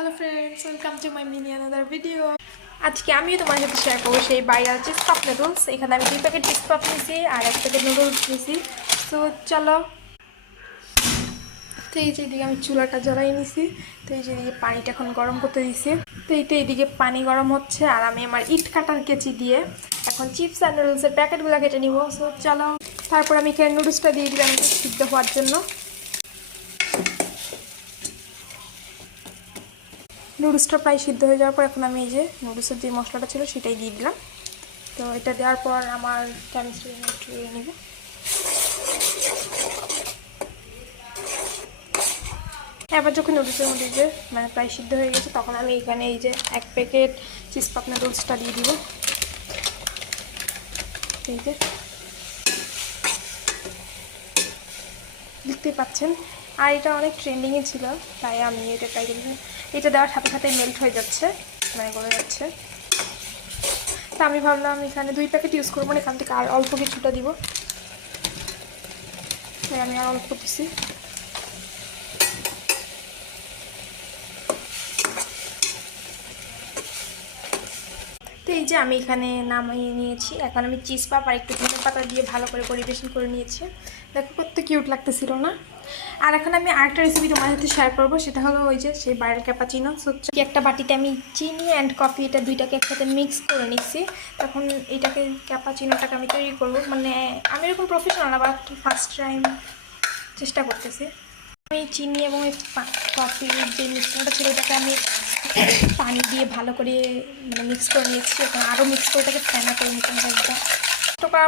Hello friends, welcome to my mini another video. আজকে আমিও তোমার সাথে শেয়ার করবো সেই ভাইরাল চিজ পাপ নুডলস। এখানে আমি 2 প্যাকেট চিজ পাপ নিয়েছি আর 1 প্যাকেট নুডলস নিয়েছি। তো চলো। তো এই যে এদিকে আমি চুলাটা জ্বালাই নিছি। তো এই যে এদিকে পানিটা এখন গরম করতে দিয়েছি। তো এইদিকে পানি গরম হচ্ছে আর আমি আমার ইট কাটার কেচি দিয়ে এখন চিপস আর নুডলসের প্যাকেটগুলো কেটে নিব। সো চলো। তারপর আমি এখানে নুডলসটা দিয়ে দিলাম সিদ্ধ হওয়ার জন্য। নুডলসটা প্রায় সিদ্ধ হয়ে যাওয়ার পর এখন আমি এই যে নুডলসের যে মশলাটা ছিল সেটাই দিয়ে দিলাম। তো এটা দেওয়ার পর আমার চামচটা একটু নেব। এবার যখন নুডলসের মধ্যে যে মানে প্রায় সিদ্ধ হয়ে গেছে তখন আমি এখানে এই যে 1 প্যাকেট চিজ পাপ নুডলসটা দিয়ে দিব। এই যে দেখতে পাচ্ছেন। আর এটা অনেক ট্রেন্ডিংয়ে ছিল, তাই আমি এটা ট্রাই করি। এটা দেওয়ার সাথে সাথে মেল্ট হয়ে যাচ্ছে, মানে গলে যাচ্ছে। তা আমি ভাবলাম এখানে 2 প্যাকেট ইউজ করবো না, এখান থেকে আর অল্প কিছুটা দিব, তাই আমি আর অল্প দিচ্ছি। তো এই যে আমি এখানে নামিয়ে নিয়েছি। এখন আমি চিজ পাপ আর একটু ধনে পাতা দিয়ে ভালো করে পরিবেশন করে নিয়েছি। দেখো কত কিউট লাগতেছিল না? আর এখন আমি আরেকটা রেসিপি তোমার সাথে শেয়ার করবো, সেটা হলো ওই যে সেই ভাইরাল ক্যাপাচিনো। একটা বাটিতে আমি চিনি অ্যান্ড কফি এটা দুইটাকে একসাথে মিক্স করে নিচ্ছি। তখন এইটাকে ক্যাপাচিনোটাকে আমি তৈরি করবো। মানে আমি এরকম প্রফেশনাল না, বাট ফার্স্ট টাইম চেষ্টা করতেছি। আমি চিনি এবং কফির যে মিশ্রণটা ছিল এটাকে আমি পানি দিয়ে ভালো করে মানে মিক্স করে নিয়েছি। এখন আরও মিক্স করে এটাকে ফেনা করে নিতাম একদম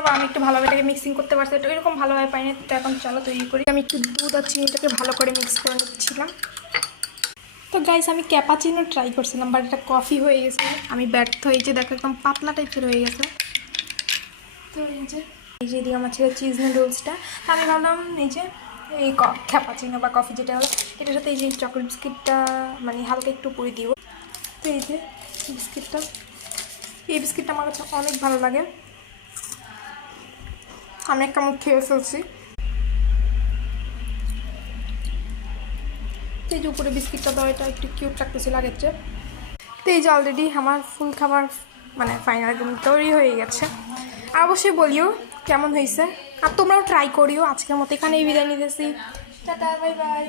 বা আমি একটু ভালোভাবে এটাকে মিক্সিং করতে পারছি। এটা এরকম ভালোভাবে পাইনি। তো এখন চলো তৈরি করি। আমি একটু দুধ আর চিনিটাকে ভালো করে মিক্স করে নিচ্ছিলাম। তো গাইস আমি ক্যাপাচিনো ট্রাই করছিলাম, বাট এটা কফি হয়ে গেছে। আমি ব্যর্থ হয়েছে, দেখো একদম পাতলা টাইপের হয়ে গেছে। তো এই যে এদিকে আমার ছিল চিজ নুডলসটা। আমি ভাবলাম এই যে এই ক্যাপাচিনো বা কফি যেটা হলো এটার সাথে এই যে চকলেট বিস্কিটটা মানে হালকা একটু পুরি দিব। তো এই যে বিস্কিটটা, এই বিস্কিটটা আমার কাছে অনেক ভালো লাগে। আমি একটা মুখ খেয়ে ফেলছি। তো এই যে উপরে বিস্কিটটা দেওয়া, এটা একটু কিউট লাগতেছিল আগের চেয়ে। তো এই যে অলরেডি আমার ফুল খাবার মানে ফাইনাল একদম তৈরি হয়ে গেছে। আর অবশ্যই বলিও কেমন হয়েছে, আর তোমরাও ট্রাই করিও। আজকের মতো এখানেই বিদায় নিতেছি। Tata, bye bye.